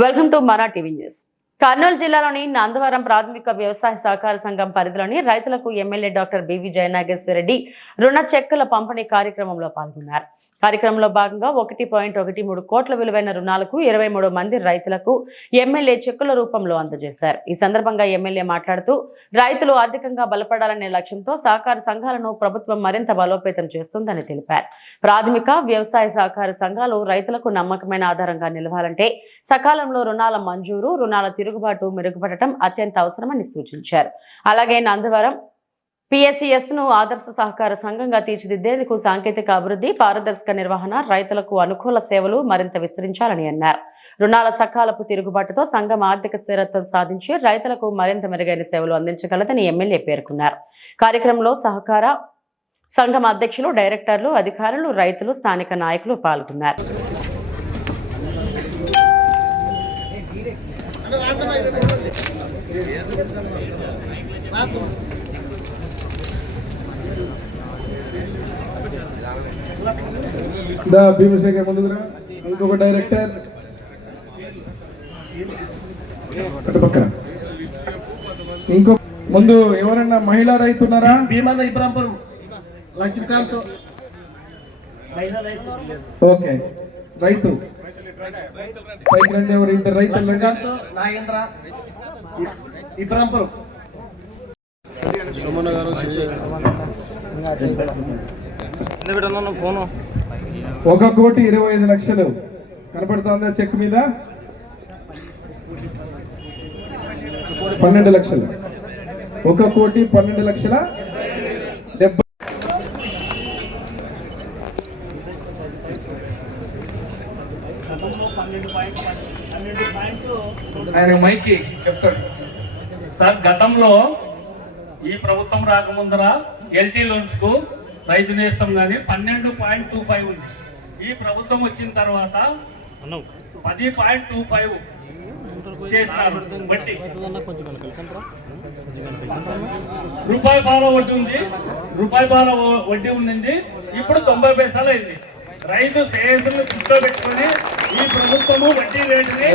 Welcome to Mara TV news. Kurnool జిల్లాలోని నందవరం ప్రాథమిక వ్యవసాయ సహకార సంఘం పరిధిలోని రైతులకు ఎమ్మెల్యే డాక్టర్ బివి జయనాగేశ్వరరెడ్డి రుణ చెక్కుల పంపిణీ కార్యక్రమంలో పాల్గొన్నారు. కార్యక్రమంలో భాగంగా 1.13 కోట్ల విలువైన రుణాలకు 23 మంది రైతులకు ఎమ్మెల్యే చెక్కుల రూపంలో అందజేశారు. ఈ సందర్భంగా ఎమ్మెల్యే మాట్లాడుతూ రైతులు ఆర్థికంగా బలపడాలనే లక్ష్యంతో సహకార సంఘాలను ప్రభుత్వం మరింత బలోపేతం చేస్తుందని తెలిపారు. ప్రాథమిక వ్యవసాయ సహకార సంఘాలు రైతులకు నమ్మకమైన ఆధారంగా నిలవాలంటే సకాలంలో రుణాల మంజూరు, రుణాల తిరుగుబాటు మెరుగుపడటం అత్యంత అవసరమని సూచించారు. అలాగే నందవరం PSCS ను ఆదర్శ సహకార సంఘంగా తీర్చిదిద్దేందుకు సాంకేతిక అభివృద్ధి, పారదర్శక నిర్వహణ, రైతులకు అనుకూల సేవలు మరింత విస్తరించాలని అన్నారు. రుణాల సకాలపు తిరుగుబాటుతో సంఘం ఆర్థిక స్థిరత్వం సాధించి రైతులకు మరింత మెరుగైన సేవలు అందించగలదని ఎమ్మెల్యే పేర్కొన్నారు. కార్యక్రమంలో సహకార సంఘం అధ్యక్షులు, డైరెక్టర్లు, అధికారులు, రైతులు, స్థానిక నాయకులు పాల్గొన్నారు. భీమశేఖర్ ముందుగా ఇంకొక డైరెక్టర్ పక్కన ఇంకో ముందు ఎవరన్నా మహిళా రైతు ఉన్నారా? భీమన్న ఇబ్రాంపురం లక్ష్మీకాంత్. ఓకే, రైతు ఎవరు? ఇద్దరు రైతులు, నాగేంద్ర ఇబ్రాంపురం. 1,25,00,000 కనపడుతుందా చెక్ మీద? 12 లక్షలు. 1,12,70,000. ఆయన మైకి చెప్తాడు సార్. గతంలో ఈ ప్రభుత్వం రాకముందర ఎల్టీ లోన్స్ కు రైతు నేస్తం కానీ 12.25 ఉంది. ఈ ప్రభుత్వం వచ్చిన తర్వాత 10.25 చేసినారు. వడ్డీ రూపాయి పాల వడ్డీ ఉంది, రూపాయి పాల వడ్డీ ఉండింది. ఇప్పుడు 90 పైసలు అయింది. రైతు శ్రేయస్సును దృష్టిలో పెట్టుకుని ఈ ప్రభుత్వము వడ్డీ రేటుని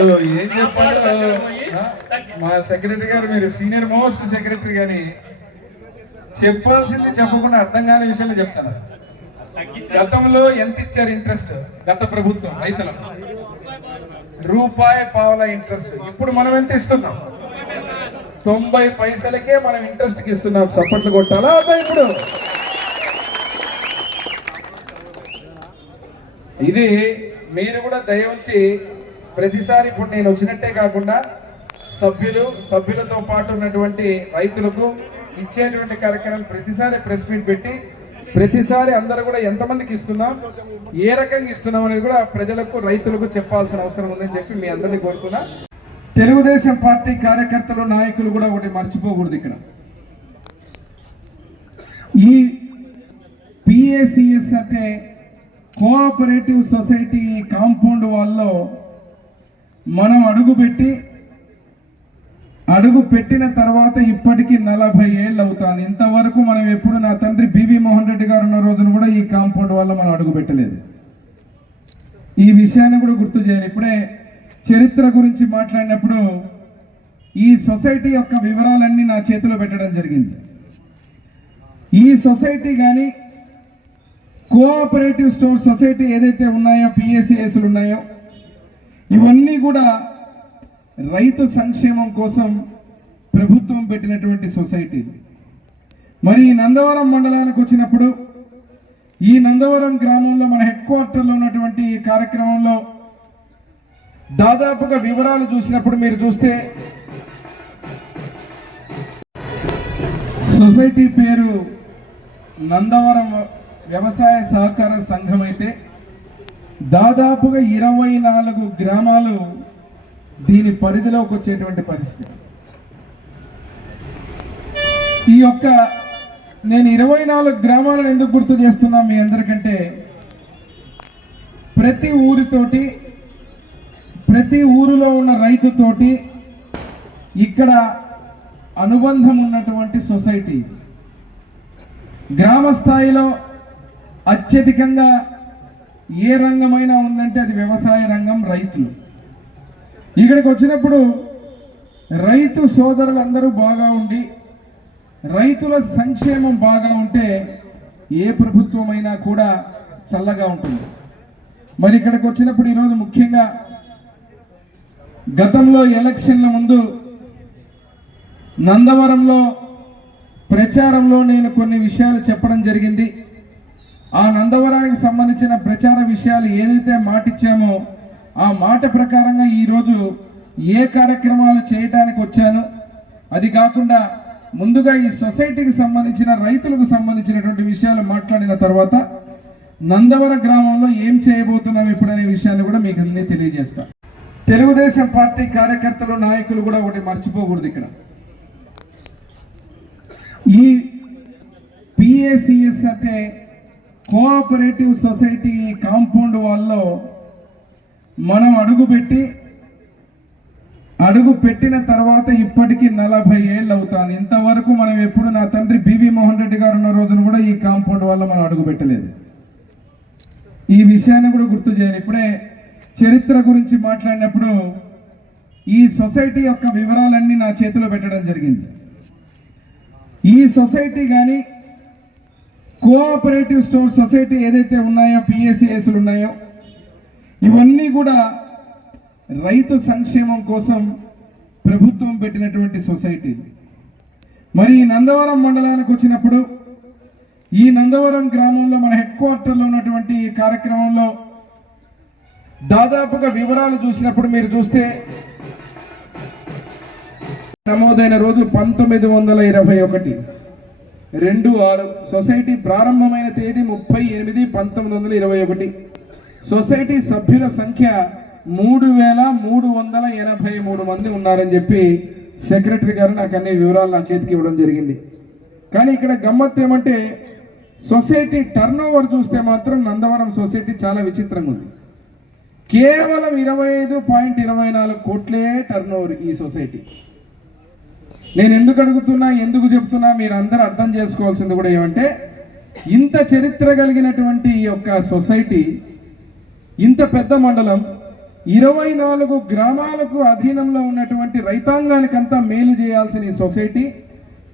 ఏం చెప్పారు మా సెక్రటరీ గారు? మీరు సీనియర్ మోస్ట్ సెక్రటరీ గాని చెప్పాల్సింది చెప్పకుండా అర్థం కాని విషయాలు చెప్తున్నారు. గతంలో ఎంత ఇచ్చారు ఇంట్రెస్ట్? గత ప్రభుత్వం రైతులకు ₹1 ఇంట్రెస్ట్. ఇప్పుడు మనం ఎంత ఇస్తున్నాం? 90 పైసలకే మనం ఇంట్రెస్ట్ కి ఇస్తున్నాం. సపోర్ట్లు కొట్టాలా అదా? ఇప్పుడు ఇది మీరు కూడా దయ ఉంచి ప్రతిసారి ఇప్పుడు నేను వచ్చినట్టే కాకుండా సభ్యులతో పాటు ఉన్నటువంటి రైతులకు ఇచ్చేటువంటి కార్యక్రమాలు ప్రతిసారి ప్రెస్ మీట్ పెట్టి ప్రతిసారి అందరూ కూడా ఎంతమందికి ఇస్తున్నాం, ఏ రకంగా ఇస్తున్నాం అనేది కూడా ప్రజలకు, రైతులకు చెప్పాల్సిన అవసరం ఉందని చెప్పి మీ అందరినీ కోరుకున్నా. తెలుగుదేశం పార్టీ కార్యకర్తలు, నాయకులు కూడా ఒకటి మర్చిపోకూడదు. ఇక్కడ ఈ PACS అంటే కోఆపరేటివ్ సొసైటీ కాంపౌండ్ వాళ్ళలో మనం అడుగు పెట్టిన తర్వాత ఇప్పటికీ 40 ఏళ్ళు అవుతుంది. ఇంతవరకు మనం ఎప్పుడు, నా తండ్రి బివి మోహన్ రెడ్డి గారు ఉన్న రోజున కూడా ఈ కాంపౌండ్ వల్ల మనం అడుగు పెట్టలేదు. ఈ విషయాన్ని కూడా గుర్తు చేయాలి. ఇప్పుడే చరిత్ర గురించి మాట్లాడినప్పుడు ఈ సొసైటీ యొక్క వివరాలన్నీ నా చేతిలో పెట్టడం జరిగింది. ఈ సొసైటీ కానీ కోఆపరేటివ్ స్టోర్ సొసైటీ ఏదైతే ఉన్నాయో, PACSలు ఉన్నాయో, ఇవన్నీ కూడా రైతు సంక్షేమం కోసం ప్రభుత్వం పెట్టినటువంటి సొసైటీ. మరి ఈ నందవరం మండలానికి వచ్చినప్పుడు, ఈ నందవరం గ్రామంలో మన హెడ్ క్వార్టర్లో ఉన్నటువంటి ఈ కార్యక్రమంలో దాదాపుగా వివరాలు చూసినప్పుడు మీరు చూస్తే సొసైటీ పేరు నందవరం వ్యవసాయ సహకార సంఘం అయితే దాదాపుగా 24 గ్రామాలు దీని పరిధిలోకి వచ్చేటువంటి పరిస్థితి. ఈ యొక్క నేను 24 గ్రామాలను ఎందుకు గుర్తు చేస్తున్నా మీ అందరికంటే, ప్రతి ఊరితోటి, ప్రతి ఊరిలో ఉన్న రైతుతోటి ఇక్కడ అనుబంధం ఉన్నటువంటి సొసైటీ. గ్రామ స్థాయిలో అత్యధికంగా ఏ రంగమైనా ఉందంటే అది వ్యవసాయ రంగం, రైతులు. ఇక్కడికి వచ్చినప్పుడు రైతు సోదరులందరూ బాగా ఉండి రైతుల సంక్షేమం బాగా ఉంటే ఏ ప్రభుత్వమైనా కూడా చల్లగా ఉంటుంది. మరి ఇక్కడికి వచ్చినప్పుడు ఈరోజు ముఖ్యంగా గతంలో ఎలక్షన్ల ముందు నందవరంలో ప్రచారంలో నేను కొన్ని విషయాలు చెప్పడం జరిగింది. ఆ నందవరానికి సంబంధించిన ప్రచార విషయాలు ఏదైతే మాటిచ్చామో ఆ మాట ప్రకారంగా ఈరోజు ఏ కార్యక్రమాలు చేయడానికి వచ్చాను, అది కాకుండా ముందుగా ఈ సొసైటీకి సంబంధించిన రైతులకు సంబంధించినటువంటి విషయాలు మాట్లాడిన తర్వాత నందవరం గ్రామంలో ఏం చేయబోతున్నాం ఇప్పుడనే విషయాన్ని కూడా మీకు అన్నీ తెలియజేస్తా. తెలుగుదేశం పార్టీ కార్యకర్తలు నాయకులు కూడా ఒకటి మర్చిపోకూడదు. ఇక్కడ ఈ పిఏసిఎస్ అంటే కోఆపరేటివ్ సొసైటీ కాంపౌండ్ వాళ్ళలో మనం అడుగు పెట్టిన తర్వాత ఇప్పటికీ 40 ఏళ్ళు అవుతాను. ఇంతవరకు మనం ఎప్పుడు నా తండ్రి బివి మోహన్ రెడ్డి గారు ఉన్న రోజున కూడా ఈ కాంపౌండ్ వల్ల మనం అడుగు పెట్టలేదు. ఈ విషయాన్ని కూడా గుర్తు చేయాలి. ఇప్పుడే చరిత్ర గురించి మాట్లాడినప్పుడు ఈ సొసైటీ యొక్క వివరాలన్నీ నా చేతిలో పెట్టడం జరిగింది. ఈ సొసైటీ కానీ కోఆపరేటివ్ స్టోర్ సొసైటీ ఏదైతే ఉన్నాయో పిఏసిఎస్లు ఉన్నాయో ఇవన్నీ కూడా రైతు సంక్షేమం కోసం ప్రభుత్వం పెట్టినటువంటి సొసైటీ. మరి ఈ నందవరం మండలానికి వచ్చినప్పుడు ఈ నందవరం గ్రామంలో మన హెడ్ క్వార్టర్లో ఉన్నటువంటి ఈ కార్యక్రమంలో దాదాపుగా వివరాలు చూసినప్పుడు మీరు చూస్తే నమోదైన రోజు 1921 2/6. సొసైటీ ప్రారంభమైన తేదీ 30/8/1921. సొసైటీ సభ్యుల సంఖ్య 3383 మంది ఉన్నారని చెప్పి సెక్రటరీ గారు నాకు అన్ని వివరాలు నా చేతికి ఇవ్వడం జరిగింది. కానీ ఇక్కడ గమ్మత్తు ఏమంటే సొసైటీ టర్నోవర్ చూస్తే మాత్రం నందవరం సొసైటీ చాలా విచిత్రంగా ఉంది. కేవలం 25.24 కోట్లే టర్నోవర్ ఈ సొసైటీ. నేను ఎందుకు అడుగుతున్నా, ఎందుకు చెప్తున్నా మీరు అందరూ అర్థం చేసుకోవాల్సింది కూడా ఏమంటే ఇంత చరిత్ర కలిగినటువంటి ఈ యొక్క సొసైటీ, ఇంత పెద్ద మండలం, 24 గ్రామాలకు అధీనంలో ఉన్నటువంటి రైతాంగానికంతా మేలు చేయాల్సిన ఈ సొసైటీ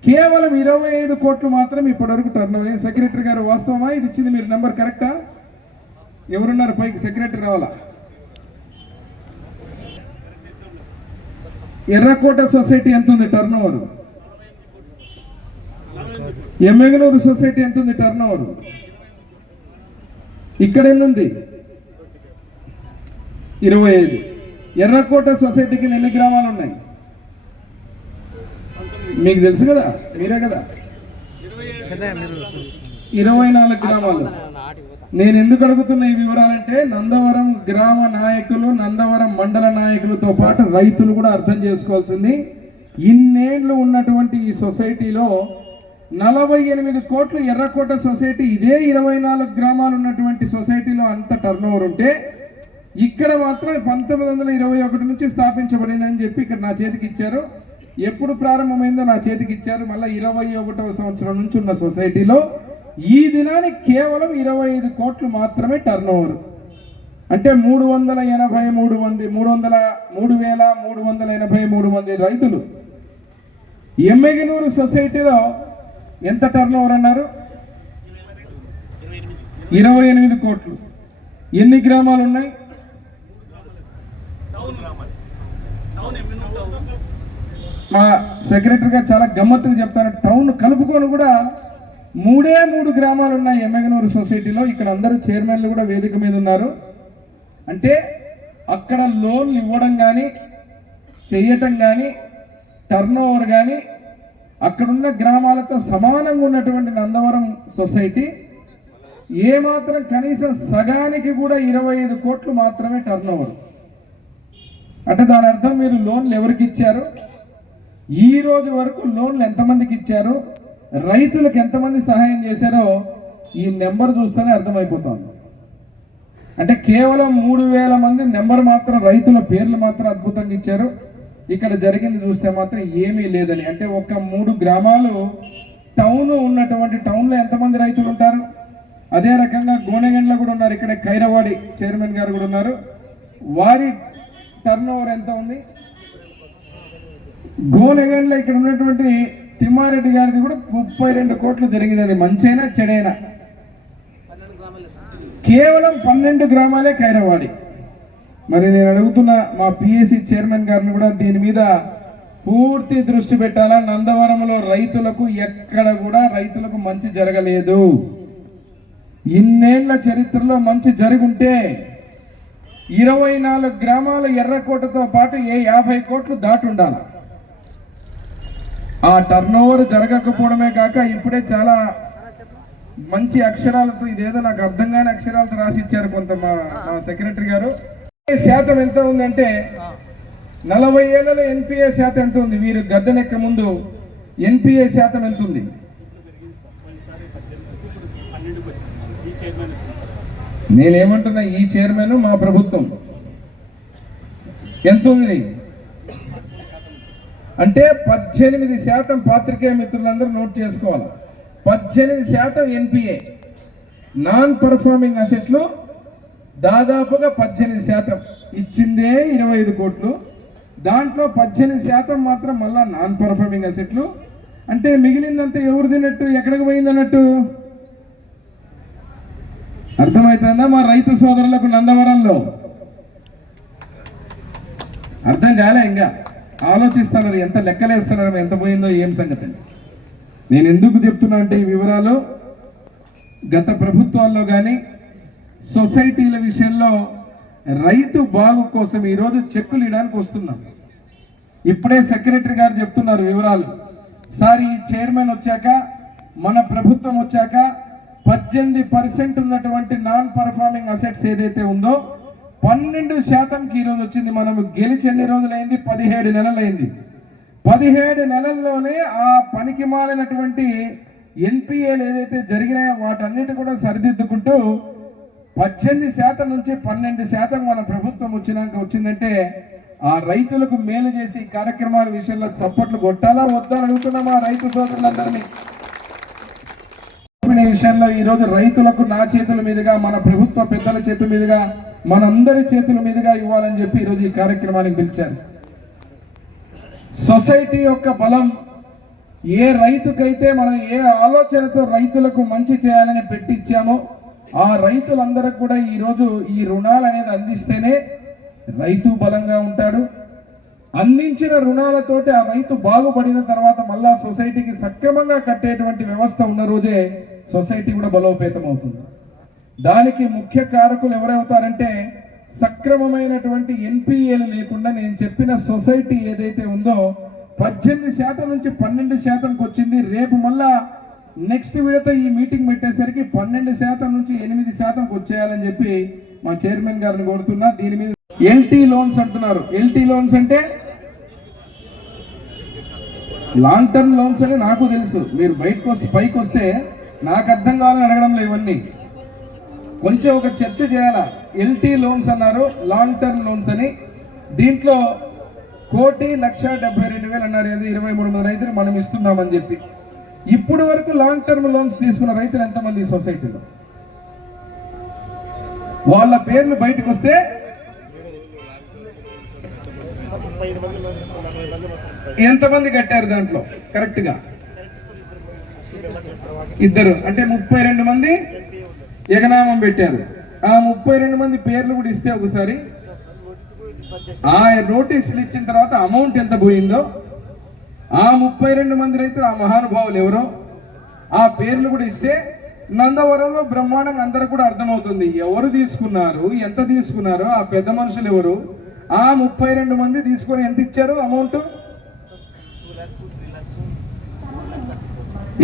కేవలం 25 కోట్లు మాత్రం ఇప్పటివరకు టర్నోవర్. సెక్రటరీ గారు వాస్తవమా ఇది ఇచ్చింది? మీరు నెంబర్ కరెక్టా? ఎవరున్నారు పైకి? సెక్రటరీ రావాలా? ఎర్రకోట సొసైటీ ఎంత ఉంది టర్నోవర్? ఎమ్మెగనూరు సొసైటీ ఎంత ఉంది టర్నోవర్? ఇక్కడ ఎన్నుంది? 25. ఎర్రకోట సొసైటీకి ఎన్ని గ్రామాలు ఉన్నాయి మీకు తెలుసు కదా, మీరే కదా. 24 గ్రామాలు. నేను ఎందుకు అడుగుతున్న ఈ వివరాలంటే నందవరం గ్రామ నాయకులు, నందవరం మండల నాయకులతో పాటు రైతులు కూడా అర్థం చేసుకోవాల్సింది. ఇన్నేళ్లు ఉన్నటువంటి ఈ సొసైటీలో 48 కోట్లు ఎర్రకోట సొసైటీ, ఇదే 24 గ్రామాలు ఉన్నటువంటి సొసైటీలో అంత టర్నోవర్ ఉంటే ఇక్కడ మాత్రం 1921 నుంచి స్థాపించబడిందని చెప్పి ఇక్కడ నా చేతికి ఇచ్చారు. ఎప్పుడు ప్రారంభమైందో నా చేతికి ఇచ్చారు. మళ్ళీ 21వ సంవత్సరం నుంచి ఉన్న సొసైటీలో ఈ దినానికి కేవలం 25 కోట్లు మాత్రమే టర్నోవర్. అంటే 3,383 మంది రైతులు. ఎమ్మెగనూరు సొసైటీలో ఎంత టర్నోవర్ అన్నారు? 28 కోట్లు. ఎన్ని గ్రామాలు ఉన్నాయి? మా సెక్రటరీ గారు చాలా గమ్మత్తుగా చెప్తారు. టౌన్ కలుపుకొని కూడా 3 గ్రామాలు ఉన్నాయి ఎమ్మెగనూరు సొసైటీలో. ఇక్కడ అందరూ చైర్మన్లు కూడా వేదిక మీద ఉన్నారు. అంటే అక్కడ లోన్లు ఇవ్వడం కానీ చేయటం కానీ టర్నోవర్ కానీ అక్కడున్న గ్రామాలతో సమానంగా ఉన్నటువంటి నందవరం సొసైటీ ఏమాత్రం కనీసం సగానికి కూడా 25 కోట్లు మాత్రమే టర్నోవర్. అంటే దాని అర్థం మీరు లోన్లు ఎవరికి ఇచ్చారు, ఈ రోజు వరకు లోన్లు ఎంతమందికి ఇచ్చారు, రైతులకు ఎంతమంది సహాయం చేశారో ఈ నెంబర్ చూస్తేనే అర్థమైపోతుంది. అంటే కేవలం 3,000 మంది నెంబర్ మాత్రం, రైతుల పేర్లు మాత్రం అద్భుతంగా ఇచ్చారు. ఇక్కడ జరిగింది చూస్తే మాత్రం ఏమీ లేదని. అంటే ఒక 3 గ్రామాలు టౌన్ ఉన్నటువంటి టౌన్లో ఎంతమంది రైతులు ఉంటారు? అదే రకంగా గోనెగండ్ల కూడా ఉన్నారు. ఇక్కడ ఖైరవాడి చైర్మన్ గారు కూడా ఉన్నారు. వారి టర్న్ ఓవర్ ఎంత ఉంది? గోనెగండ్ల ఇక్కడ ఉన్నటువంటి తిమ్మారెడ్డి గారిది కూడా 32 కోట్లు జరిగింది. అది మంచైనా చెడైనా కేవలం 12 గ్రామాలే కైరవాడి. మరి నేను అడుగుతున్న మా పిఎస్సి చైర్మన్ గారిని కూడా దీని మీద పూర్తి దృష్టి పెట్టాలా. నందవరంలో రైతులకు ఎక్కడ కూడా రైతులకు మంచి జరగలేదు. ఇన్నేళ్ల చరిత్రలో మంచి జరుగుంటే 24 గ్రామాల ఎర్రకోటతో పాటు 50 కోట్లు దాటి ఉండాలి. ఆ టర్న్ ఓవర్ జరగకపోవడమే కాక ఇప్పుడే చాలా మంచి అక్షరాలతో, ఇదేదో నాకు అర్థం కాని అక్షరాలతో రాసి ఇచ్చారు కొంత మా సెక్రటరీ గారు. శాతం ఎంత ఉందంటే 40 ఏళ్లలో ఎన్పిఏ శాతం ఎంత ఉంది? వీరు గద్దెనెక్క ముందు ఎన్పిఏ శాతం ఎంత ఉంది? నేనేమంటున్నా, ఈ చైర్మన్ మా ప్రభుత్వం ఎంత ఉంది అంటే 18%. పాత్రికేయ మిత్రులందరూ నోట్ చేసుకోవాలి. 18% ఎన్పిఏ, నాన్ పర్ఫార్మింగ్ అసెట్లు దాదాపుగా 18%. ఇచ్చిందే 25 కోట్లు, దాంట్లో 18% మాత్రం మళ్ళా నాన్ పర్ఫార్మింగ్ అసెట్లు. అంటే మిగిలిందంతా ఎవరు తిన్నట్టు, ఎక్కడికి పోయింది అన్నట్టు అర్థమవుతుందా? మా రైతు సోదరులకు నందవరంలో అర్థం కాలే, ఇంకా ఆలోచిస్తున్నారు, ఎంత లెక్కలేస్తున్నారు, ఎంత పోయిందో ఏం సంగతి. నేను ఎందుకు చెప్తున్నా అంటే ఈ వివరాలు గత ప్రభుత్వాల్లో కానీ సొసైటీల విషయంలో రైతు బాగు కోసం ఈరోజు చెక్కులు ఇవ్వడానికి వస్తున్నాం. ఇప్పుడే సెక్రటరీ గారు చెప్తున్నారు వివరాలు. సార్, ఈ చైర్మన్ వచ్చాక, మన ప్రభుత్వం వచ్చాక 18% ఉన్నటువంటి నాన్ పర్ఫార్మింగ్ అసెట్స్ ఏదైతే ఉందో 12%కి ఈరోజు వచ్చింది. మనం గెలిచి ఎన్ని రోజులైంది? 17 నెలలైంది. 17 నెలల్లోనే ఆ పనికి మాలినటువంటి ఎన్పిఏలు ఏదైతే జరిగినాయో వాటన్నిటి కూడా సరిదిద్దుకుంటూ 18% నుంచి 12% మన ప్రభుత్వం వచ్చిందంటే ఆ రైతులకు మేలు చేసి కార్యక్రమాల విషయంలో చప్పట్లు కొట్టాలా వద్దా అడుగుతున్నా మా రైతు సోదరులందరినీ. ఈ విషయంలో ఈరోజు రైతులకు నా చేతుల మీదుగా, మన ప్రభుత్వ పెద్దల చేతుల మీదుగా, మనందరి చేతుల మీదుగా ఇవ్వాలని చెప్పి ఈరోజు ఈ కార్యక్రమానికి పిలిచారు. సొసైటీ యొక్క బలం, ఏ రైతుకైతే మనం ఏ ఆలోచనతో రైతులకు మంచి చేయాలని పెట్టించామో ఆ రైతులందరికీ కూడా ఈరోజు ఈ రుణాలు అనేది అందిస్తేనే రైతు బలంగా ఉంటాడు. అందించిన రుణాలతోటి ఆ రైతు బాగుపడిన తర్వాత మళ్ళా సొసైటీకి సక్రమంగా కట్టేటువంటి వ్యవస్థ ఉన్న రోజే సొసైటీ కూడా బలోపేతం అవుతుంది. దానికి ముఖ్య కారకులు ఎవరవుతారంటే సక్రమమైనటువంటి ఎన్పిఏలు లేకుండా నేను చెప్పిన సొసైటీ ఏదైతే ఉందో 18% నుంచి 12%కి వచ్చింది. రేపు మళ్ళా నెక్స్ట్ విడత ఈ మీటింగ్ పెట్టేసరికి 12% నుంచి 8%కి వచ్చేయాలని చెప్పి మా చైర్మన్ గారిని కోరుతున్నా. దీని మీద ఎల్టీ లోన్స్ అంటున్నారు. ఎల్టీ లోన్స్ అంటే లాంగ్ టర్మ్ లోన్స్ అని నాకు తెలుసు. మీరు పైకి వస్తే నాకు అర్థం కావాలని అడగడంలో ఇవన్నీ కొంచెం ఒక చర్చ చేయాలా. ఎల్టీ లోన్స్ అన్నారు, లాంగ్ టర్మ్ లోన్స్ అని. దీంట్లో 1,72,000 అన్నారు. ఏదో 23 మంది రైతులు మనం ఇస్తున్నామని చెప్పి. ఇప్పుడు వరకు లాంగ్ టర్మ్ లోన్స్ తీసుకున్న రైతులు ఎంతమంది సొసైటీలో? వాళ్ళ పేర్లు బయటకు వస్తే ఎంతమంది కట్టారు దాంట్లో కరెక్ట్ గా? 2 అంటే 32 మంది ఎగనామం పెట్టారు. ఆ 32 మంది పేర్లు కూడా ఇస్తే ఒకసారి ఆ నోటీసులు ఇచ్చిన తర్వాత అమౌంట్ ఎంత పోయిందో, ఆ 32 మంది రైతులు ఆ మహానుభావులు ఎవరో ఆ పేర్లు కూడా ఇస్తే నందవరంలో బ్రహ్మాండంగా అందరూ కూడా అర్థమవుతుంది ఎవరు తీసుకున్నారు, ఎంత తీసుకున్నారో, ఆ పెద్ద మనుషులు ఎవరు. ఆ 32 మంది తీసుకొని ఎంత ఇచ్చారు అమౌంట్,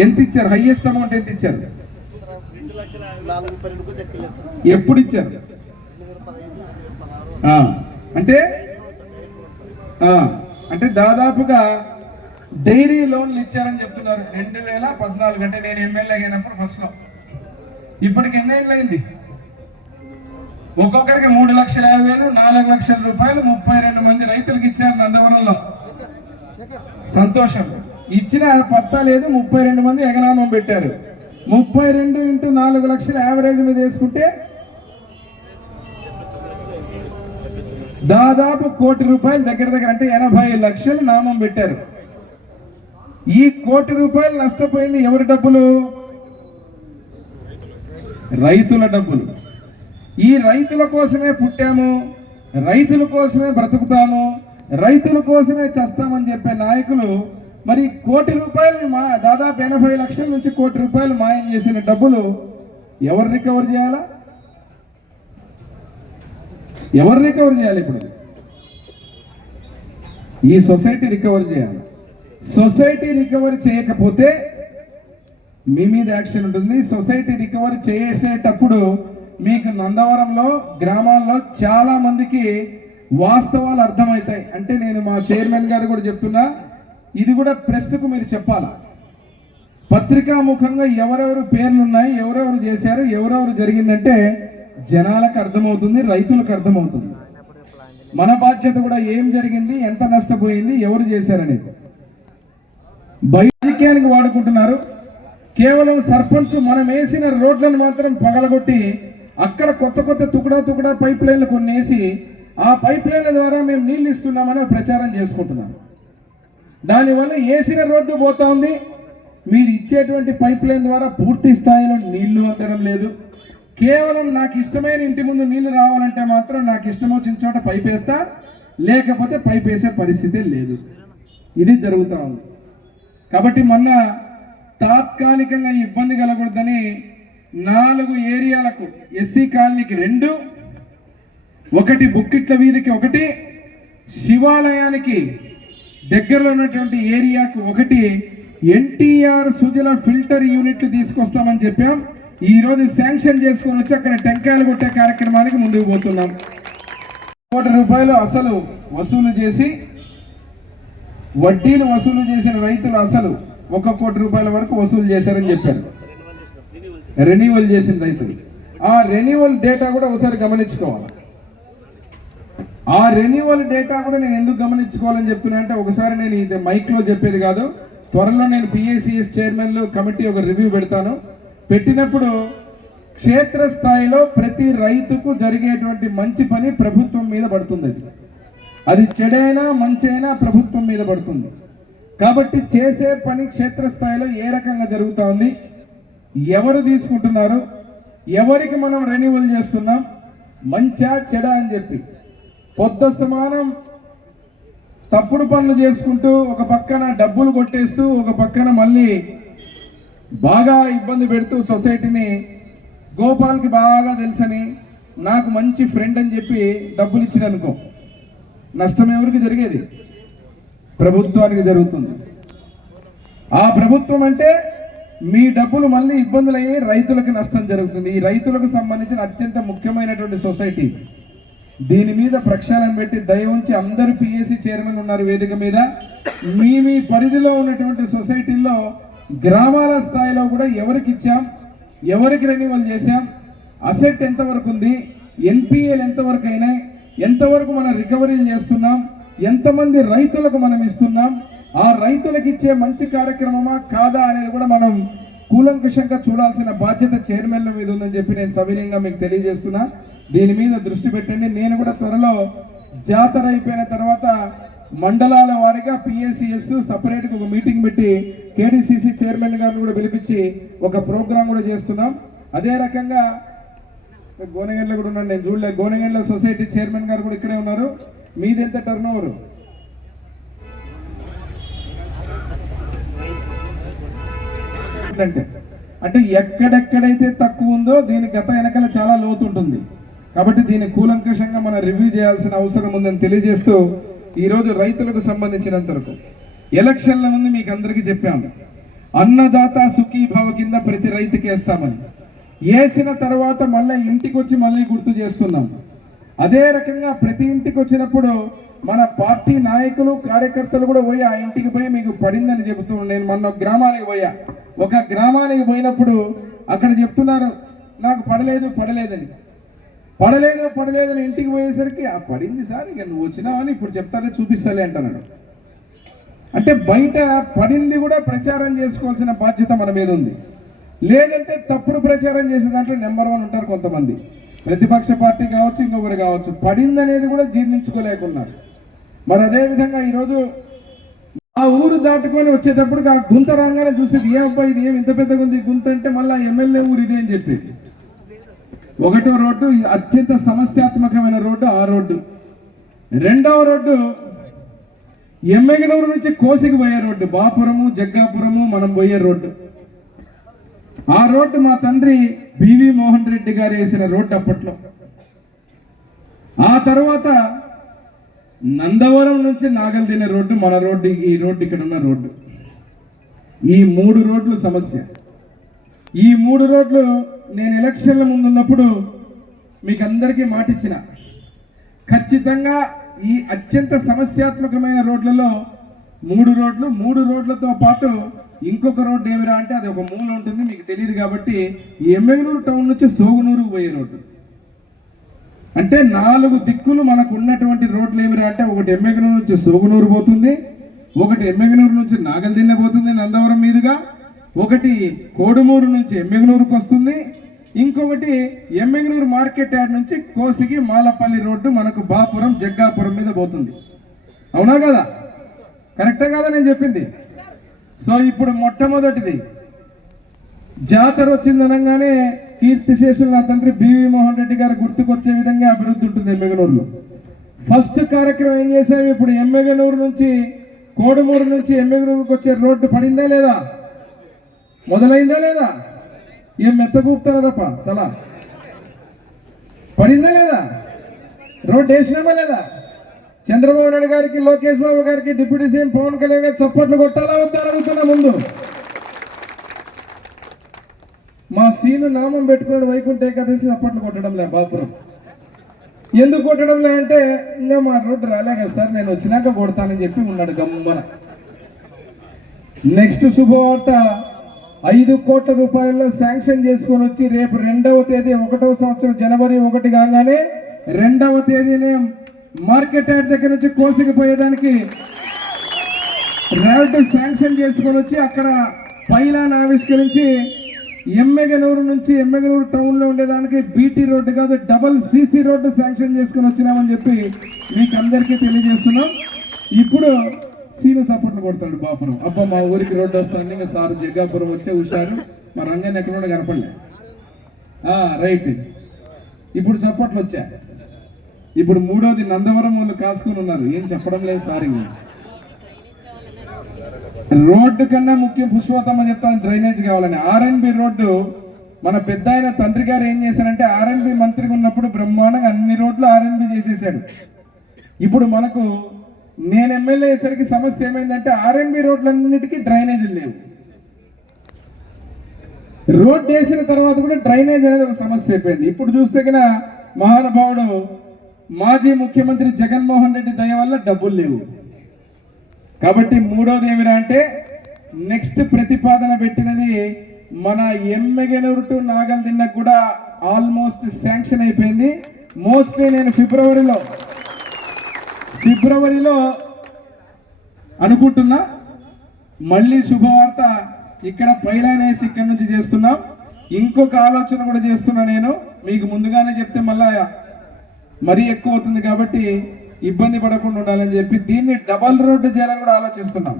ఎంత ఇచ్చారు, హైయెస్ట్ అమౌంట్ ఎంత ఇచ్చారు, ఎప్పుడు ఇచ్చారు? అంటే దాదాపుగా డైరీ లోన్లు ఇచ్చారని చెప్తున్నారు 2014. అంటే నేను ఎమ్మెల్యే అయినప్పుడు ఫస్ట్ లో. ఇప్పటికి ఎన్ని ఏళ్ళు అయింది? ఒక్కొక్కరికి 3,50,000, 4 లక్షల రూపాయలు 32 మంది రైతులకు ఇచ్చారు నందవరంలో. సంతోషం. ఇచ్చిన పత్తా లేదు. 32 మంది ఎగనామం పెట్టారు. 32 ఇంటూ 4 లక్షల యావరేజ్ మీద వేసుకుంటే దాదాపు ₹1 కోటి దగ్గర దగ్గర అంటే 80 లక్షలు నామం పెట్టారు. ఈ ₹1 కోటి నష్టపోయింది ఎవరి డబ్బులు? రైతుల డబ్బులు. ఈ రైతుల కోసమే పుట్టాము, రైతుల కోసమే బ్రతుకుతాము, రైతుల కోసమే చేస్తామని చెప్పే నాయకులు మరి ₹1 కోటి దాదాపు 80 లక్షల నుంచి ₹1 కోటి మాయం చేసిన డబ్బులు ఎవరు రికవర్ చేయాలా? ఎవరు రికవర్ చేయాలి? ఇప్పుడు ఈ సొసైటీ రికవర్ చేయాలి. సొసైటీ రికవర్ చేయకపోతే మీ మీద యాక్షన్ ఉంటుంది. సొసైటీ రికవర్ చేసేటప్పుడు మీకు నందవరంలో గ్రామాల్లో చాలా మందికి వాస్తవాలు అర్థమవుతాయి. అంటే నేను మా చైర్మన్ గారు కూడా చెప్తున్నా, ఇది కూడా ప్రెస్కు మీరు చెప్పాలి. పత్రికాముఖంగా ఎవరెవరు పేర్లు ఉన్నాయి, ఎవరెవరు చేశారు, ఎవరెవరు జరిగిందంటే జనాలకు అర్థమవుతుంది, రైతులకు అర్థమవుతుంది. మన బాధ్యత కూడా ఏం జరిగింది, ఎంత నష్టపోయింది, ఎవరు చేశారనేది. రాజకీయానికి వాడుకుంటున్నారు. కేవలం సర్పంచ్ మనం వేసిన రోడ్లను మాత్రం పగలగొట్టి అక్కడ కొత్త కొత్త తుకుడా పైప్ లైన్లు కొన్ని వేసి ఆ పైప్ లైన్ల ద్వారా మేము నీళ్లు ఇస్తున్నామని ప్రచారం చేసుకుంటున్నాం. దానివల్ల వేసిన రోడ్డు పోతా ఉంది. మీరు ఇచ్చేటువంటి పైప్ లైన్ ద్వారా పూర్తి స్థాయిలో నీళ్లు అందడం లేదు. కేవలం నాకు ఇష్టమైన ఇంటి ముందు నీళ్లు రావాలంటే మాత్రం నాకు ఇష్టం వచ్చిన చోట పైప్ వేస్తా, లేకపోతే పైప్ వేసే పరిస్థితి లేదు. ఇది జరుగుతూ ఉంది. కాబట్టి మొన్న తాత్కాలికంగా ఇబ్బంది కలగకూడదని 4 ఏరియాలకు ఎస్సీ కాలనీకి 2, 1 బుక్కిట్ల వీధికి 1, శివాలయానికి దగ్గరలో ఉన్నటువంటి ఏరియాకు 1 ఎన్టీఆర్ సుజల ఫిల్టర్ యూనిట్లు తీసుకొస్తామని చెప్పాం. ఈ రోజు శాంక్షన్ చేసుకొని వచ్చి అక్కడ టెంకాయలు కొట్టే కార్యక్రమానికి ముందుకు పోతున్నాం. ₹1 కోటి అసలు వసూలు చేసి వడ్డీలు వసూలు చేసిన రైతులు అసలు ₹1 కోటి వరకు వసూలు చేశారని చెప్పారు. రెన్యువల్ చేసిన రైతులు ఆ రెన్యువల్ డేటా కూడా ఒకసారి గమనించుకోవాలి. ఆ రెన్యువల్ డేటా కూడా నేను ఎందుకు గమనించుకోవాలని చెప్తున్నా అంటే, ఒకసారి నేను ఇది మైక్లో చెప్పేది కాదు, త్వరలో నేను PACS చైర్మన్లు కమిటీ ఒక రివ్యూ పెడతాను. పెట్టినప్పుడు క్షేత్రస్థాయిలో ప్రతి రైతుకు జరిగేటువంటి మంచి పని ప్రభుత్వం మీద పడుతుంది. అది చెడైనా మంచైనా ప్రభుత్వం మీద పడుతుంది. కాబట్టి చేసే పని క్షేత్రస్థాయిలో ఏ రకంగా జరుగుతూ ఉంది, ఎవరు తీసుకుంటున్నారు, ఎవరికి మనం రెన్యువల్ చేస్తున్నాం, మంచా చెడా అని చెప్పి పొద్దస్తమానం తప్పుడు పనులు చేసుకుంటూ ఒక పక్కన డబ్బులు కొట్టేస్తూ ఒక పక్కన మళ్ళీ బాగా ఇబ్బంది పెడుతూ సొసైటీని గోపాల్కి బాగా తెలుసని నాకు మంచి ఫ్రెండ్ అని చెప్పి డబ్బులు ఇచ్చిననుకో, నష్టం ఎవరికి జరిగేది? ప్రభుత్వానికి జరుగుతుంది. ఆ ప్రభుత్వం అంటే మీ డబ్బులు మళ్ళీ ఇబ్బందులు అయ్యి రైతులకు నష్టం జరుగుతుంది. ఈ రైతులకు సంబంధించిన అత్యంత ముఖ్యమైనటువంటి సొసైటీ. దీని మీద ప్రక్షాళన పెట్టి దయ ఉంచి అందరూ PAC చైర్మన్ ఉన్నారు వేదిక మీద, మీ పరిధిలో ఉన్నటువంటి సొసైటీల్లో గ్రామాల స్థాయిలో కూడా ఎవరికి ఇచ్చాం, ఎవరికి రెన్యువల్ చేశాం, అసెట్ ఎంతవరకు ఉంది, NPAలు ఎంతవరకు అయినాయి, ఎంతవరకు మనం రికవరీలు చేస్తున్నాం, ఎంతమంది రైతులకు మనం ఇస్తున్నాం, ఆ రైతులకు ఇచ్చే మంచి కార్యక్రమమా కాదా అనేది కూడా మనం కూలంకషంగా చూడాల్సిన బాధ్యత చైర్మన్ల మీద ఉందని చెప్పి నేను సవినయంగా మీకు తెలియజేస్తున్నా. దీని మీద దృష్టి పెట్టండి. నేను కూడా త్వరలో జాతర అయిపోయిన తర్వాత మండలాల వారీగా PACS సపరేట్గా ఒక మీటింగ్ పెట్టి KDCC చైర్మన్ గారిని కూడా పిలిపించి ఒక ప్రోగ్రాం కూడా చేస్తున్నాం. అదే రకంగా గోనెగండ్ల కూడా ఉన్నాను, నేను చూడలే. గోనెగండ్ల సొసైటీ చైర్మన్ గారు కూడా ఇక్కడే ఉన్నారు. మీది ఎంత టర్న్ ఓవర్? అంటే ఎక్కడెక్కడైతే తక్కువ ఉందో దీని గత వెనకాల చాలా లోతు ఉంటుంది. కాబట్టి దీన్ని కూలంకషంగా మనం రివ్యూ చేయాల్సిన అవసరం ఉందని తెలియజేస్తూ, ఈరోజు రైతులకు సంబంధించినంత వరకు ఎలక్షన్ల ముందు మీకు అందరికీ చెప్పాము, అన్నదాత సుఖీభావ కింద ప్రతి రైతుకి వేస్తామని. వేసిన తర్వాత మళ్ళీ ఇంటికి వచ్చి మళ్ళీ గుర్తు చేస్తున్నాం. అదే రకంగా ప్రతి ఇంటికి వచ్చినప్పుడు మన పార్టీ నాయకులు కార్యకర్తలు కూడా పోయి ఆ ఇంటికి పోయి మీకు పడిందని చెబుతూ, నేను మొన్న గ్రామానికి పోయా. ఒక గ్రామానికి పోయినప్పుడు అక్కడ చెప్తున్నారు నాకు పడలేదని. పడలేదని ఇంటికి పోయేసరికి ఆ పడింది సార్, ఇక నువ్వు వచ్చినావని ఇప్పుడు చెప్తానే చూపిస్తాలే అంటున్నాడు. అంటే బయట పడింది కూడా ప్రచారం చేసుకోవాల్సిన బాధ్యత మన మీద ఉంది. లేదంటే తప్పుడు ప్రచారం చేసే దాంట్లో నెంబర్ 1 ఉంటారు కొంతమంది. ప్రతిపక్ష పార్టీ కావచ్చు, ఇంకొకటి కావచ్చు, పడింది అనేది కూడా జీర్ణించుకోలేకున్నారు. మరి అదేవిధంగా ఈరోజు ఆ ఊరు దాటుకొని వచ్చేటప్పుడు ఆ గుంత రాగానే చూసేది, ఏ అబ్బాయి ఇది ఏమి ఇంత పెద్దగా ఉంది గుంత అంటే మళ్ళీ ఎమ్మెల్యే ఊరు ఇదే అని చెప్పి. ఒకటో రోడ్డు అత్యంత సమస్యాత్మకమైన రోడ్డు ఆ రోడ్డు. రెండవ రోడ్డు ఎమ్మెగనూరు నుంచి కోసికి పోయే రోడ్డు, బాపురము జగ్గాపురము మనం పోయే రోడ్డు. ఆ రోడ్డు మా తండ్రి బివి మోహన్ రెడ్డి గారు వేసిన రోడ్డు అప్పట్లో. ఆ తర్వాత నందవరం నుంచి నాగల్దిన రోడ్డు మన రోడ్డు, ఈ రోడ్డు ఇక్కడ ఉన్న రోడ్డు. ఈ 3 రోడ్లు సమస్య. ఈ 3 రోడ్లు నేను ఎలక్షన్ల ముందున్నప్పుడు మీకు అందరికీ మాటిచ్చిన, ఖచ్చితంగా ఈ అత్యంత సమస్యాత్మకమైన రోడ్లలో 3 రోడ్లతో పాటు ఇంకొక రోడ్డు ఏమిరా అంటే అది ఒక మూల ఉంటుంది, మీకు తెలియదు కాబట్టి ఈ ఎమ్మెగనూరు టౌన్ నుంచి సోగునూరుకు పోయే రోడ్డు. అంటే 4 దిక్కులు మనకు ఉన్నటువంటి రోడ్లు ఏమిరా అంటే ఒకటి ఎమ్మెగనూరు నుంచి సోగునూరు పోతుంది, ఒకటి ఎమ్మెగనూరు నుంచి నాగల్దిన్నె పోతుంది నందవరం మీదుగా, ఒకటి కోడుమూరు నుంచి ఎమ్మెగనూరుకు వస్తుంది, ఇంకొకటి ఎమ్మెగనూరు మార్కెట్ యార్డ్ నుంచి కోసిగి మాలపల్లి రోడ్డు మనకు బాపురం జగ్గాపురం మీద పోతుంది. అవునా కదా? కరెక్టే కదా నేను చెప్పింది? సో ఇప్పుడు మొట్టమొదటిది జాతర వచ్చిందనగానే కీర్తిశేషులు నా తండ్రి బివి మోహన్ రెడ్డి గారు గుర్తుకొచ్చే విధంగా అభివృద్ధి ఉంటుంది ఎమ్మెగనూరులో. ఫస్ట్ కార్యక్రమం ఏం చేసాము, ఇప్పుడు ఎమ్మెగనూరు నుంచి కోడుమూరు నుంచి ఎమ్మెగనూరుకు వచ్చే రోడ్డు పడిందా లేదా, మొదలైందా లేదా? ఏం మెత్తగూపుతారప్ప తల, పడిందా లేదా? రోడ్డు వేసినామా లేదా? చంద్రబాబు నాయుడు గారికి, లోకేష్ బాబు గారికి, డిప్యూటీ సీఎం పవన్ కళ్యాణ్ గారికి చప్పట్లు కొట్టాలా వద్దా అడుగుతున్నా. ముందు మా సీను నామం పెట్టుకున్నాడు వైకుంఠ ఏకాదశి, చప్పట్లు కొట్టడం లే బాపురం. ఎందుకు కొట్టడం లే అంటే ఇంకా మా రోడ్డు రాలే కదా సార్, నేను వచ్చినాక కొడతానని చెప్పి ఉన్నాడు గమ్మన. నెక్స్ట్ శుభవార్త, 5 కోట్ల రూపాయల్లో శాంక్షన్ చేసుకొని వచ్చి రేపు 2వ తేదీ 1వ సంవత్సరం జనవరి 1 కాగానే 2వ తేదీనే మార్కెట్ యార్డ్ దగ్గర నుంచి కోసికి పోయేదానికి రైట్ శాంక్షన్ చేసుకొని వచ్చి అక్కడ పైలాన్ ఆవిష్కరించి ఎమ్మెగనూరు నుంచి ఎమ్మెగనూరు టౌన్ లో ఉండేదానికి బీటీ రోడ్డు కాదు డబల్ సీసీ రోడ్డు శాంక్షన్ చేసుకొని వచ్చినామని చెప్పి మీకు అందరికీ తెలియజేస్తున్నాం. ఇప్పుడు సీను సపోర్ట్లు కొడతాడు బాపురం, అబ్బా మా ఊరికి రోడ్డు వస్తుంది, ఇంకా సార్ జగ్గాపురం వచ్చే హుషారు, మా రంగాన్ని ఎక్కడ కూడా కనపడలే. రైట్, ఇప్పుడు చప్పట్లు వచ్చా. ఇప్పుడు 3వది నందవరం వాళ్ళు కాసుకుని ఉన్నారు, ఏం చెప్పడం లేదు సార్. రోడ్డు కన్నా ముఖ్యం పుష్పవతమ్మ చెప్తాను, డ్రైనేజ్ కావాలని. ఆర్ఎన్బి రోడ్డు మన పెద్ద ఆయన తండ్రి గారు ఏం చేశారంటే ఆర్ఎన్బి మంత్రిగా ఉన్నప్పుడు బ్రహ్మాండంగా అన్ని రోడ్లు ఆర్ఎన్బి చేసేసాడు. ఇప్పుడు మనకు నేను ఎమ్మెల్యే అయ్యేసరికి సమస్య ఏమైందంటే ఆర్ఎన్బి రోడ్లన్నిటికీ డ్రైనేజీలు లేవు. రోడ్ వేసిన తర్వాత కూడా డ్రైనేజ్ అనేది ఒక సమస్య అయిపోయింది. ఇప్పుడు చూస్తే కన్నా మహానుభావుడు మాజీ ముఖ్యమంత్రి జగన్మోహన్ రెడ్డి దయ వల్ల డబ్బులు లేవు. కాబట్టి 3వది ఏమిరా అంటే నెక్స్ట్ ప్రతిపాదన పెట్టినది మన ఎమ్మెగనూరు టు నాగల్దిన్నె కూడా ఆల్మోస్ట్ శాంక్షన్ అయిపోయింది. మోస్ట్లీ నేను ఫిబ్రవరిలో అనుకుంటున్నా. మళ్ళీ శుభవార్త, ఇక్కడ పైలాన్ వేసి ఇక్కడ నుంచి చేస్తున్నాం. ఇంకొక ఆలోచన కూడా చేస్తున్నా నేను, మీకు ముందుగానే చెప్తే మళ్ళా మరీ ఎక్కువ అవుతుంది కాబట్టి ఇబ్బంది పడకుండా ఉండాలని చెప్పి దీన్ని డబల్ రోడ్డు చేయాలని కూడా ఆలోచిస్తున్నాం.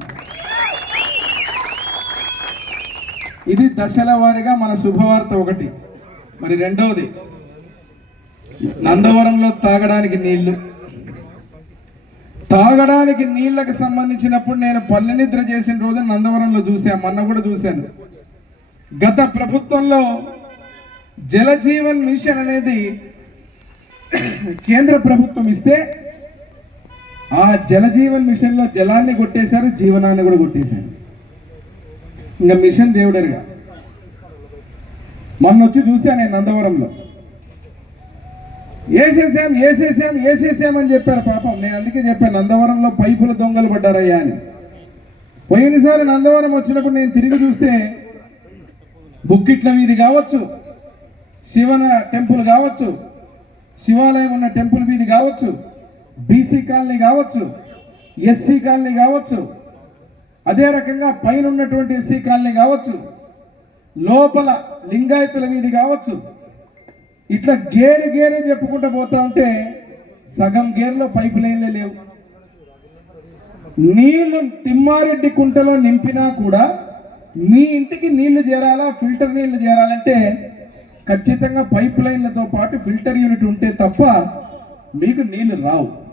ఇది దశల వారీగా మన శుభవార్త ఒకటి. మరి 2వది నందవరంలో తాగడానికి నీళ్లకు సంబంధించినప్పుడు నేను పల్లె నిద్ర చేసిన రోజు నందవరంలో చూశాను, మొన్న కూడా చూశాను. గత ప్రభుత్వంలో జలజీవన్ మిషన్ అనేది కేంద్ర ప్రభుత్వం ఇస్తే ఆ జలజీవన్ మిషన్ లో జలాన్ని కొట్టేశారు, జీవనాన్ని కూడా కొట్టేశారు. ఇంకా మిషన్ దేవుడరుగా. మొన్న వచ్చి చూశాను నేను నందవరంలో, వేసేసాం అని చెప్పారు పాపం. నేను అందుకే చెప్పాను నందవరంలో పైపుల దొంగలు పడ్డారయ్యా అని. పోయినసారి నందవరం వచ్చినప్పుడు నేను తిరిగి చూస్తే బుక్కిట్ల వీధి కావచ్చు, శివన టెంపుల్ కావచ్చు, శివాలయం ఉన్న టెంపుల్ వీధి కావచ్చు, బీసీ కాలనీ కావచ్చు, ఎస్సీ కాలనీ కావచ్చు, అదే రకంగా పైన ఉన్నటువంటి ఎస్సీ కాలనీ కావచ్చు, లోపల లింగాయతుల వీధి కావచ్చు, ఇట్లా గేరు గేరు చెప్పుకుంటూ పోతా ఉంటే సగం గేర్లో పైపు లైన్లే లేవు. నీళ్లు తిమ్మారెడ్డి కుంటలో నింపినా కూడా మీ ఇంటికి నీళ్లు చేరాలా, ఫిల్టర్ నీళ్లు చేరాలంటే ఖచ్చితంగా పైప్ లైన్లతో పాటు ఫిల్టర్ యూనిట్ ఉంటే తప్ప మీకు నీళ్లు రావు.